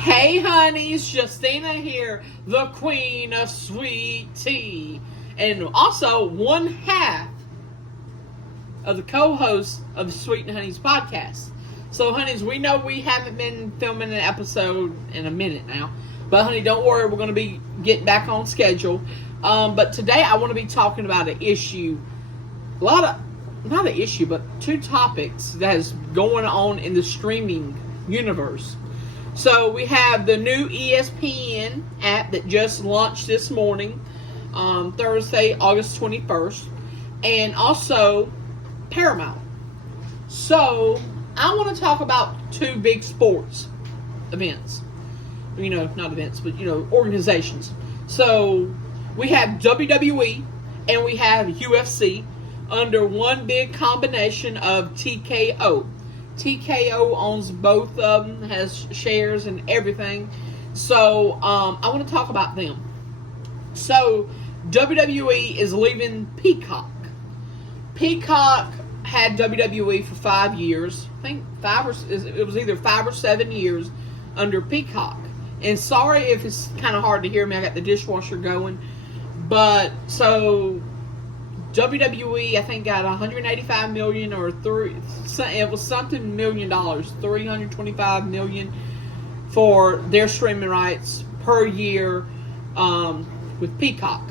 Hey honeys, Justina here, the queen of sweet tea, and also one half of the co-host of the Sweet and Honeys podcast. So honeys, we know we haven't been filming an episode in a minute now, but honey, don't worry, we're going to be getting back on schedule. But today I want to be talking about an issue, not an issue, but two topics that is going on in the streaming universe. So we have the new ESPN app that just launched this morning, Thursday, August 21st, and also Paramount. So I want to talk about two big sports events. Not events, but organizations. So we have WWE and we have UFC under one big combination of TKO. TKO owns both of them, has shares and everything. So I want to talk about them. So WWE is leaving Peacock. Peacock had WWE for 5 years. I think it was either 5 or 7 years under Peacock. And sorry if it's kind of hard to hear me. I got the dishwasher going. But so WWE, I think, got $185 million it was something $1 million, $325 million for their streaming rights per year with Peacock.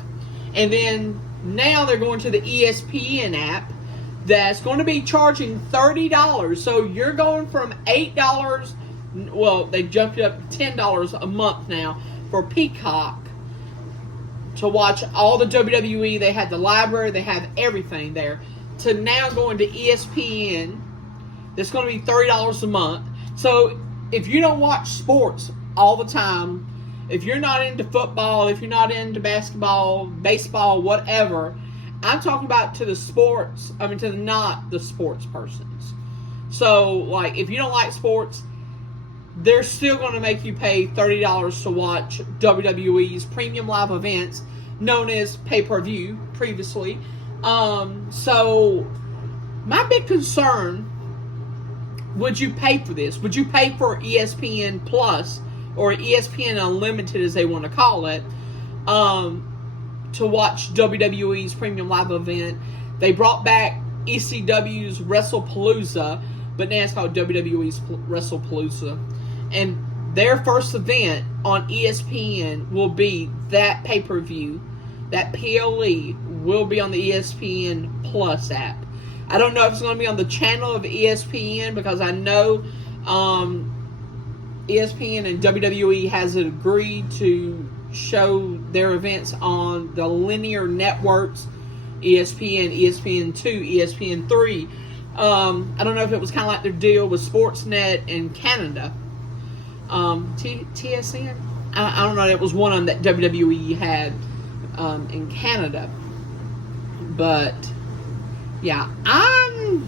And then now they're going to the ESPN app that's going to be charging $30. So you're going from $8, well, they jumped it up to $10 a month now for Peacock to watch all the WWE. They had the library, they have everything there, to now going to ESPN that's going to be $30 a month. So if you don't watch sports all the time, if you're not into football, if you're not into basketball, baseball, whatever, I'm talking about to the not the sports persons. So like if you don't like sports, they're still going to make you pay $30 to watch WWE's premium live events, known as pay-per-view previously. So, my big concern, would you pay for this? Would you pay for ESPN Plus, or ESPN Unlimited as they want to call it, to watch WWE's premium live event? They brought back ECW's WrestlePalooza, but now it's called WWE's WrestlePalooza. And their first event on ESPN will be that pay-per-view. That PLE will be on the ESPN Plus app. I don't know if it's going to be on the channel of ESPN, because I know ESPN and WWE has agreed to show their events on the linear networks, ESPN, ESPN2, ESPN3. I don't know if it was kind of like their deal with Sportsnet in Canada. TSN? I don't know. It was one of them that WWE had in Canada. But, yeah. I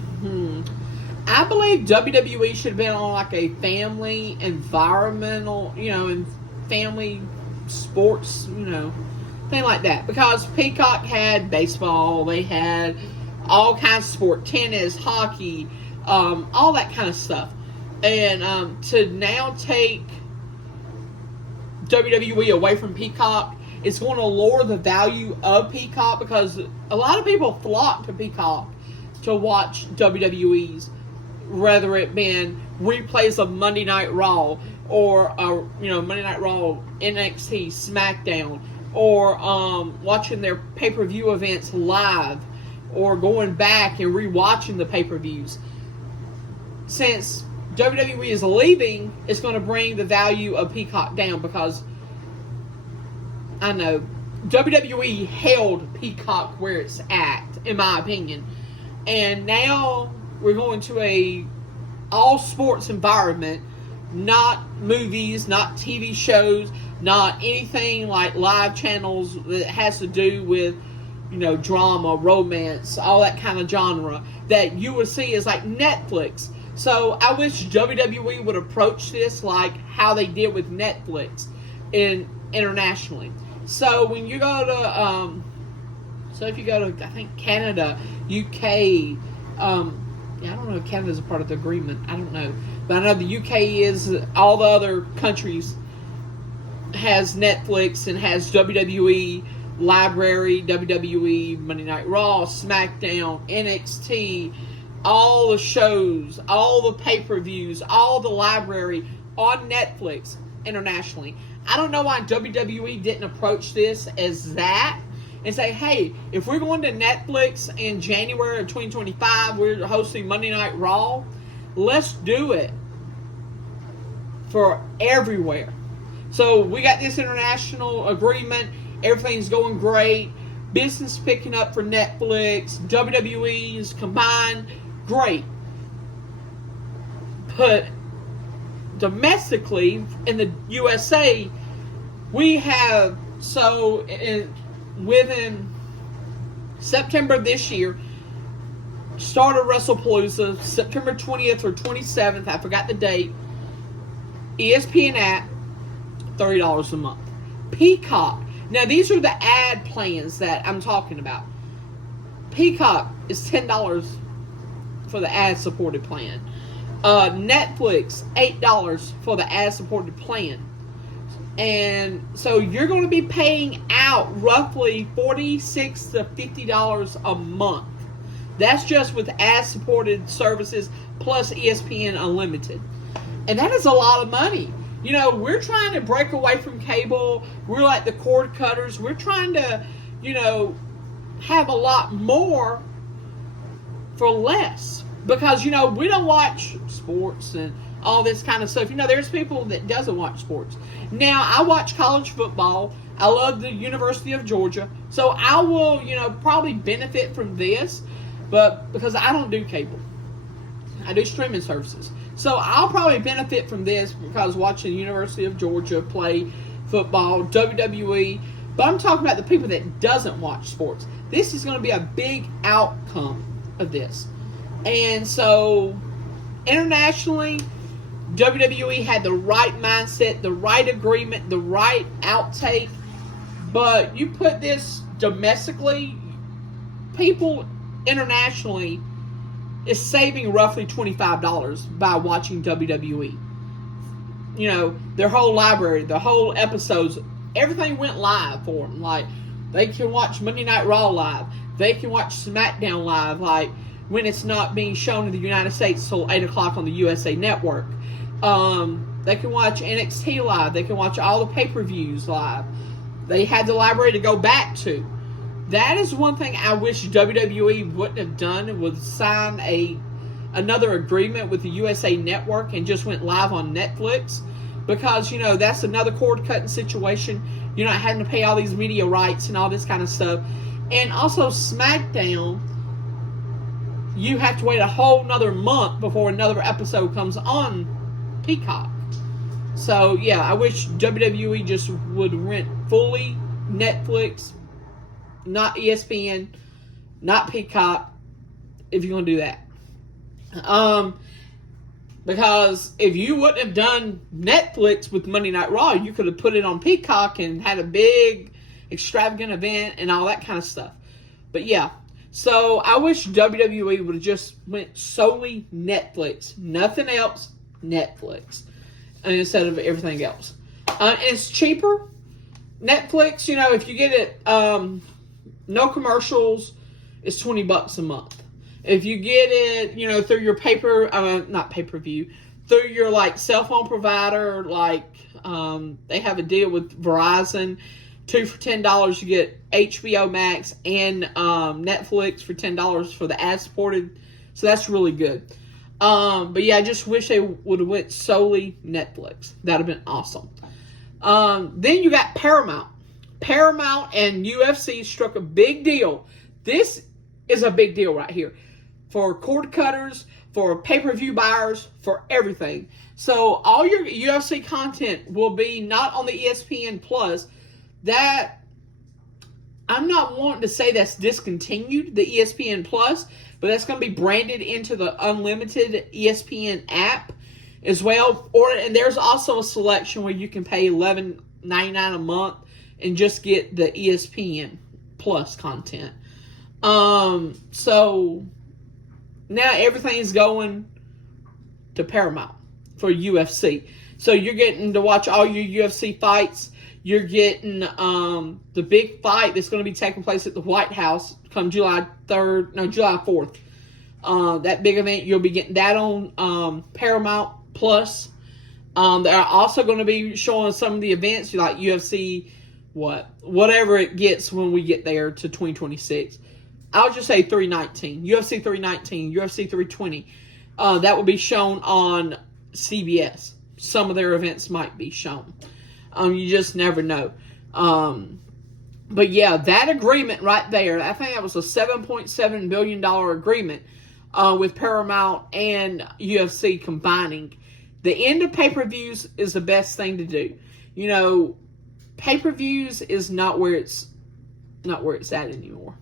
believe WWE should have been on like a family environmental, and family sports, thing like that. Because Peacock had baseball, they had all kinds of sport, tennis, hockey, all that kind of stuff. And to now take WWE away from Peacock, it's going to lower the value of Peacock, because a lot of people flock to Peacock to watch WWE's, whether it been replays of Monday Night Raw, or Monday Night Raw, NXT, SmackDown, or watching their pay-per-view events live, or going back and rewatching the pay-per-views. Since WWE is leaving, it's going to bring the value of Peacock down, because I know WWE held Peacock where it's at, in my opinion. And now we're going to a all sports environment, not movies, not TV shows, not anything like live channels that has to do with, drama, romance, all that kind of genre that you would see as like Netflix. So I wish WWE would approach this like how they did with Netflix internationally. So when you go to, if you go to, I think, Canada, UK, I don't know if Canada's a part of the agreement. I don't know. But I know the UK is, all the other countries has Netflix and has WWE library, WWE, Monday Night Raw, SmackDown, NXT, all the shows, all the pay-per-views, all the library on Netflix internationally. I don't know why WWE didn't approach this as that and say, hey, if we're going to Netflix in January of 2025, we're hosting Monday Night Raw, let's do it for everywhere. So we got this international agreement. Everything's going great. Business picking up for Netflix. WWE is combined. Great. But domestically, in the USA, we have, within September this year, start of WrestlePalooza, September 20th or 27th, I forgot the date, ESPN app, $30 a month. Peacock. Now, these are the ad plans that I'm talking about. Peacock is $10 for the ad-supported plan. Netflix, $8 for the ad-supported plan. And so you're going to be paying out roughly $46 to $50 a month. That's just with ad-supported services plus ESPN Unlimited. And that is a lot of money. You know, we're trying to break away from cable. We're like the cord cutters. We're trying to, have a lot more for less. Because, we don't watch sports and all this kind of stuff. There's people that doesn't watch sports. Now, I watch college football. I love the University of Georgia. So I will, probably benefit from this. But because I don't do cable. I do streaming services. So I'll probably benefit from this because watching the University of Georgia play football, WWE. But I'm talking about the people that doesn't watch sports. This is going to be a big outcome of this. And so internationally, WWE had the right mindset, the right agreement, the right outtake. But you put this domestically, people internationally is saving roughly $25 by watching WWE. Their whole library, the whole episodes, everything went live for them. Like, they can watch Monday Night Raw live. They can watch SmackDown live, like, when it's not being shown in the United States till 8 o'clock on the USA Network. They can watch NXT live. They can watch all the pay-per-views live. They had the library to go back to. That is one thing I wish WWE wouldn't have done, was sign another agreement with the USA Network and just went live on Netflix. Because, that's another cord-cutting situation. You're not having to pay all these media rights and all this kind of stuff. And also SmackDown, you have to wait a whole nother month before another episode comes on Peacock. So, yeah, I wish WWE just would rent fully Netflix, not ESPN, not Peacock, if you're going to do that. Because if you wouldn't have done Netflix with Monday Night Raw, you could have put it on Peacock and had a big, extravagant event and all that kind of stuff. But yeah, so I wish WWE would have just went solely Netflix. Nothing else, Netflix. Instead of everything else. And it's cheaper. Netflix, if you get it, no commercials, it's $20 a month. If you get it, through your not pay-per-view, through your, cell phone provider, they have a deal with Verizon, 2 for $10, you get HBO Max and Netflix for $10 for the ad-supported, so that's really good. But yeah, I just wish they would have went solely Netflix. That would have been awesome. Then you got Paramount. Paramount and UFC struck a big deal. This is a big deal right here. For cord cutters, for pay-per-view buyers, for everything. So all your UFC content will be not on the ESPN Plus. That, I'm not wanting to say that's discontinued, the ESPN Plus, but that's going to be branded into the unlimited ESPN app as well. And there's also a selection where you can pay $11.99 a month and just get the ESPN Plus content. So now everything's going to Paramount. for UFC. So you're getting to watch all your UFC fights. You're getting the big fight that's going to be taking place at the White House come July 4th. That big event, you'll be getting that on Paramount Plus. They're also going to be showing some of the events like UFC, whatever it gets when we get there to 2026. I'll just say 319, UFC 319, UFC 320. That will be shown on CBS. Some of their events might be shown. You just never know. But yeah, that agreement right there, I think that was a $7.7 billion agreement with Paramount and UFC combining. The end of pay-per-views is the best thing to do. You know, pay-per-views is not where it's at anymore.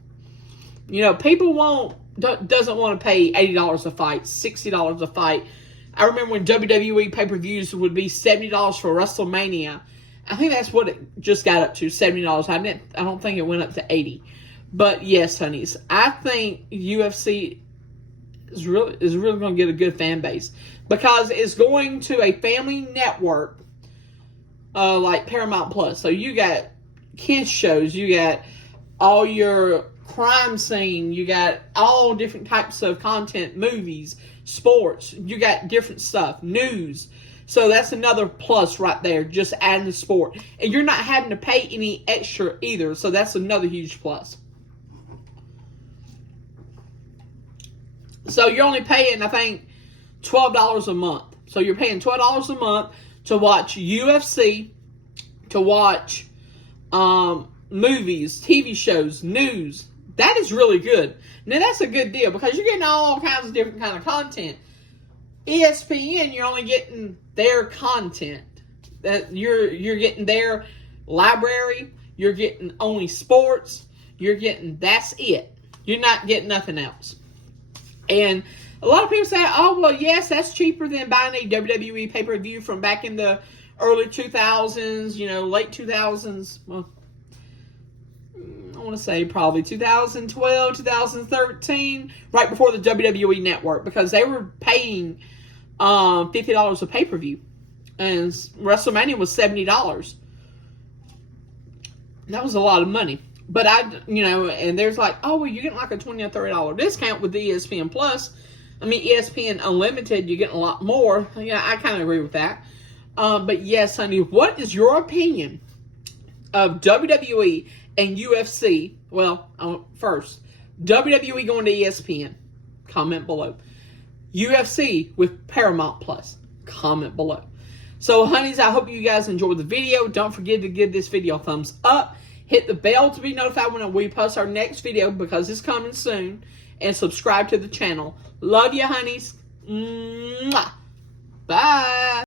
You know, people doesn't want to pay $80 a fight, $60 a fight. I remember when WWE pay-per-views would be $70 for WrestleMania. I think that's what it just got up to, $70. I don't think it went up to $80. But yes, honeys, I think UFC is really going to get a good fan base because it's going to a family network like Paramount Plus. So you got kids shows, you got all your crime scene, you got all different types of content, movies, sports, you got different stuff, news. So that's another plus right there, just adding the sport. And you're not having to pay any extra either, so that's another huge plus. So you're only paying, I think, $12 a month. So you're paying $12 a month to watch UFC, to watch movies, TV shows, news. That is really good. Now that's a good deal because you're getting all kinds of different kind of content. ESPN, you're only getting their content. That you're getting their library. You're getting only sports. You're getting, that's it. You're not getting nothing else. And a lot of people say, oh, well, yes, that's cheaper than buying a WWE pay-per-view from back in the early 2000s, late 2000s. Well, I want to say probably 2012, 2013, right before the WWE Network, because they were paying $50 a pay-per-view. And WrestleMania was $70. That was a lot of money. But and there's like, oh, well, you're getting like a $20 or $30 discount with the ESPN Plus. I mean, ESPN Unlimited, you're getting a lot more. Yeah, I kind of agree with that. But yes, honey, what is your opinion of WWE and UFC? Well, first, WWE going to ESPN. Comment below. UFC with Paramount Plus. Comment below. So, honeys, I hope you guys enjoyed the video. Don't forget to give this video a thumbs up. Hit the bell to be notified when we post our next video because it's coming soon. And subscribe to the channel. Love you, honeys. Mwah. Bye.